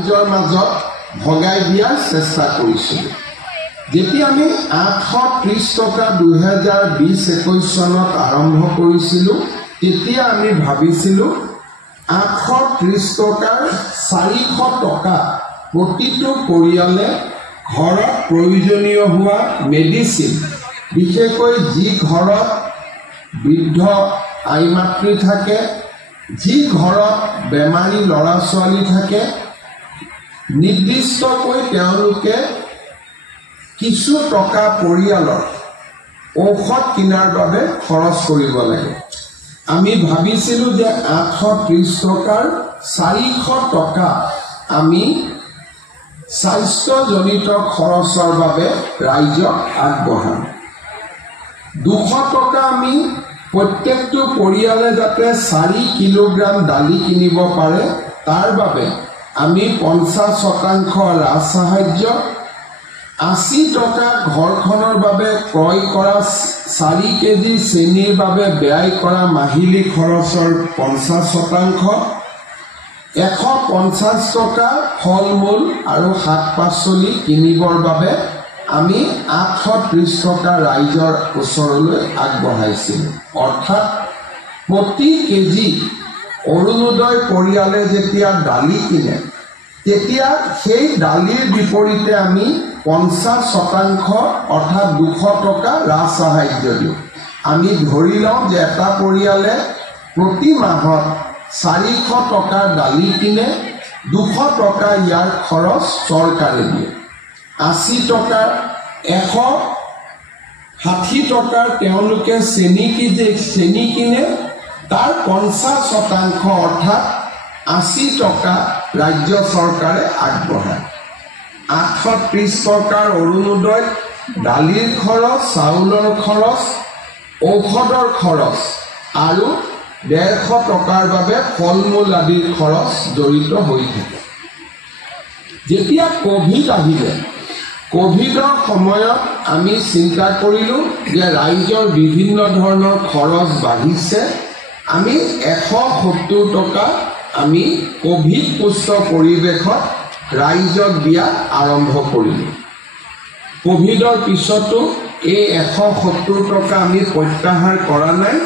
নিজৰ মাজত ভগাই দিয়াৰ চেষ্টা কৰিছিলোঁ। যেতিয়া আমি 830 টকা 2020-21 চনত আৰম্ভ কৰিছিলোঁ, তেতিয়া আমি ভাবিছিলোঁ 830 টকাৰ 400 টকা প্ৰতিটো পৰিয়ালে ঘৰত প্ৰয়োজনীয় হোৱা মেডিচিন, বিশেষকৈ যি ঘৰত বৃদ্ধ আই মাতৃ থাকে, যি ঘৰত বেমাৰী ল'ৰা ছোৱালী থাকে, নিৰ্দিষ্টকৈ তেওঁলোকে কিছু টকা পৰিয়ালৰ ঔষধ কিনাৰ বাবে খৰচ কৰিব লাগে। আমি ভাবিছিলোঁ যে 830 টকাৰ 400 টকা আমি স্বাস্থ্যজনিত খৰচৰ বাবে ৰাইজক আগবঢ়াম। 200 টকা আমি প্ৰত্যেকটো পৰিয়ালে যাতে 4 কিলোগ্ৰাম দালি কিনিব পাৰে, তাৰ বাবে আমি 50% ৰাজ সাহায্য, 80 টকা ঘৰখনৰ বাবে ক্ৰয় কৰা 4 কেজি চেনিৰ বাবে ব্যয় কৰা মাহিলী খৰচৰ 50%, 150 টকা ফল মূল আৰু শাক পাচলি কিনিবৰ বাবে আমি 830 টকা ৰাইজৰ ওচৰলৈ আগবঢ়াইছিলোঁ। অৰ্থাৎ প্ৰতি কেজি অৰুণোদয় পৰিয়ালে যেতিয়া দালি কিনে, তেতিয়া সেই দালিৰ বিপৰীতে আমি 50% অৰ্থাৎ 200 টকা ৰাজ সাহায্য দিওঁ। আমি ধৰি লওঁ যে এটা পৰিয়ালে প্ৰতি মাহত 400 টকাৰ দালি কিনে, 200 টকা ইয়াৰ খৰচ চৰকাৰে দিয়ে। 80 টকাৰ 160 টকাৰ তেওঁলোকে চেনি কিনে, তাৰ 50% অৰ্থাৎ 80 টকা ৰাজ্য চৰকাৰে আগবঢ়ায়। 830 টকাৰ অৰুণোদয় দালিৰ খৰচ, চাউলৰ খৰচ, ঔষধৰ খৰচ আৰু 150 টকাৰ বাবে ফল মূল আদিৰ খৰচ জড়িত হৈ থাকে। যেতিয়া কোভিড আহিলে, কোভিডৰ সময়ত আমি চিন্তা কৰিলোঁ যে ৰাইজৰ বিভিন্ন ধৰণৰ খৰচ বাঢ়িছে, আমি 170 টকা আমি কোভিড পুষ্ট পৰিৱেশত ৰাইজক দিয়া আৰম্ভ কৰিলোঁ। কোভিডৰ পিছতো এই 170 টকা আমি প্ৰত্যাহাৰ কৰা নাই।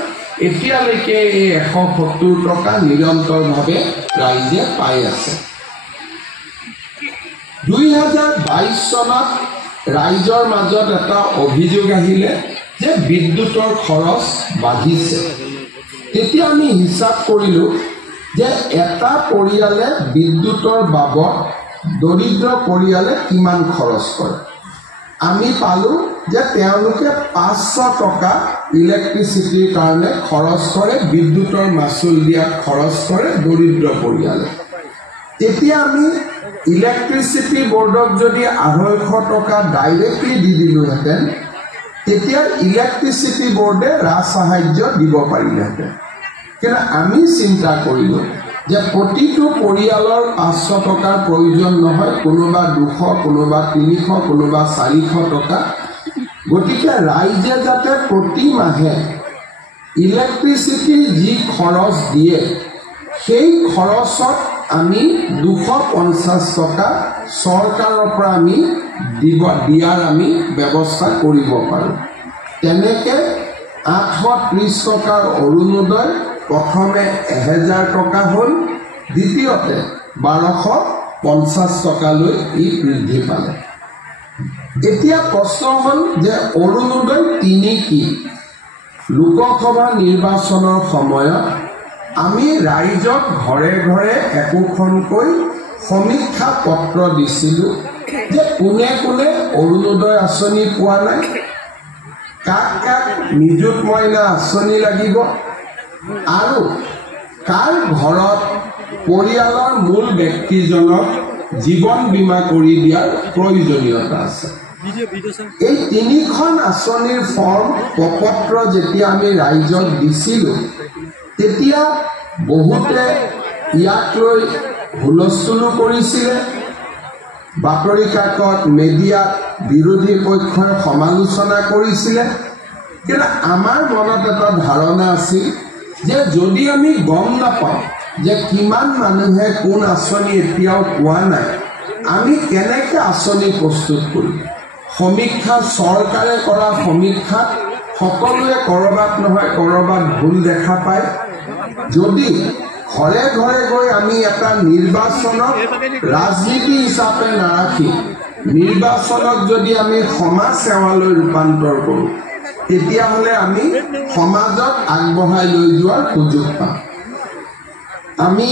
এতিয়ালৈকে এই 170 টকা নিৰন্তৰভাৱে ৰাইজে পাই আছে। 2022 চনত ৰাইজৰ মাজত এটা অভিযোগ আহিলে যে বিদ্যুতৰ খৰচ বাঢ়িছে। তেতিয়া আমি হিচাপ কৰিলোঁ যে এটা পৰিয়ালে বিদ্যুতৰ বাবদ দৰিদ্ৰ পৰিয়ালে কিমান খৰচ কৰে। আমি পালোঁ যে তেওঁলোকে 500 টকা ইলেক্ট্ৰিচিটিৰ কাৰণে খৰচ কৰে, বিদ্যুতৰ মাচুল দিয়াত খৰচ কৰে দৰিদ্ৰ পৰিয়ালে। তেতিয়া আমি ইলেক্ট্ৰিচিটি বোৰ্ডক যদি 250 টকা ডাইৰেক্টলি দি দিলোহেঁতেন, তেতিয়া ইলেক্ট্ৰিচিটি বোৰ্ডে ৰাজ সাহায্য দিব পাৰিলেহেঁতেন। কিন্তু আমি চিন্তা কৰিলোঁ যে প্ৰতিটো পৰিয়ালৰ 500 টকাৰ প্ৰয়োজন নহয়, কোনোবা 200, কোনোবা 300, কোনোবা 400 টকা। গতিকে ৰাইজে যাতে প্ৰতি মাহে ইলেক্ট্ৰিচিটিৰ যি খৰচ দিয়ে, সেই খৰচত আমি 250 টকা চৰকাৰৰ পৰা আমি দিয়াৰ আমি ব্যৱস্থা কৰিব পাৰোঁ। তেনেকৈ 830 টকাৰ অৰুণোদয় প্ৰথমে 1000 টকা হ'ল, দ্বিতীয়তে 1250 টকালৈ ই বৃদ্ধি পালে। এতিয়া প্ৰশ্ন হ'ল যে অৰুণোদয় 3 কি? লোকসভা নিৰ্বাচনৰ সময়ত আমি ৰাইজক ঘৰে ঘৰে একোখনকৈ সমীক্ষা পত্ৰ দিছিলোঁ যে কোনে কোনে অৰুণোদয় আঁচনি পোৱা নাই, কাক কাক নিযুত মইনা আঁচনি লাগিব, আৰু কাৰ ঘৰত পৰিয়ালৰ মূল ব্যক্তিজনক জীৱন বীমা কৰি দিয়াৰ প্ৰয়োজনীয়তা আছে। এই 3খন আঁচনিৰ ফৰ্ম প্ৰপত্ৰ যেতিয়া আমি ৰাইজক দিছিলোঁ, তেতিয়া বহুতে ইয়াক লৈ হুলস্থুলো কৰিছিলে, বাতৰি কাকত মিডিয়াত বিৰোধী পক্ষই সমালোচনা কৰিছিলে। কিন্তু আমাৰ মনত এটা ধাৰণা আছিল যে যদি আমি গম নাপাওঁ যে কিমান মানুহে কোন আঁচনি এতিয়াও পোৱা নাই আমি কেনেকৈ আঁচনি প্ৰস্তুত কৰিম সমীক্ষা চৰকাৰে কৰা সমীক্ষাত সকলোৱে কৰবাত নহয় কৰবাত ভুল দেখা পায় যদি ঘৰে ঘৰে গৈ আমি এটা নিৰ্বাচনক ৰাজনীতি হিচাপে নাৰাখি নিৰ্বাচনক যদি আমি সমাজ সেৱালৈ ৰূপান্তৰ কৰোঁ তেতিয়াহ'লে আমি সমাজক আগবঢ়াই লৈ যোৱাৰ সুযোগ পাম আমি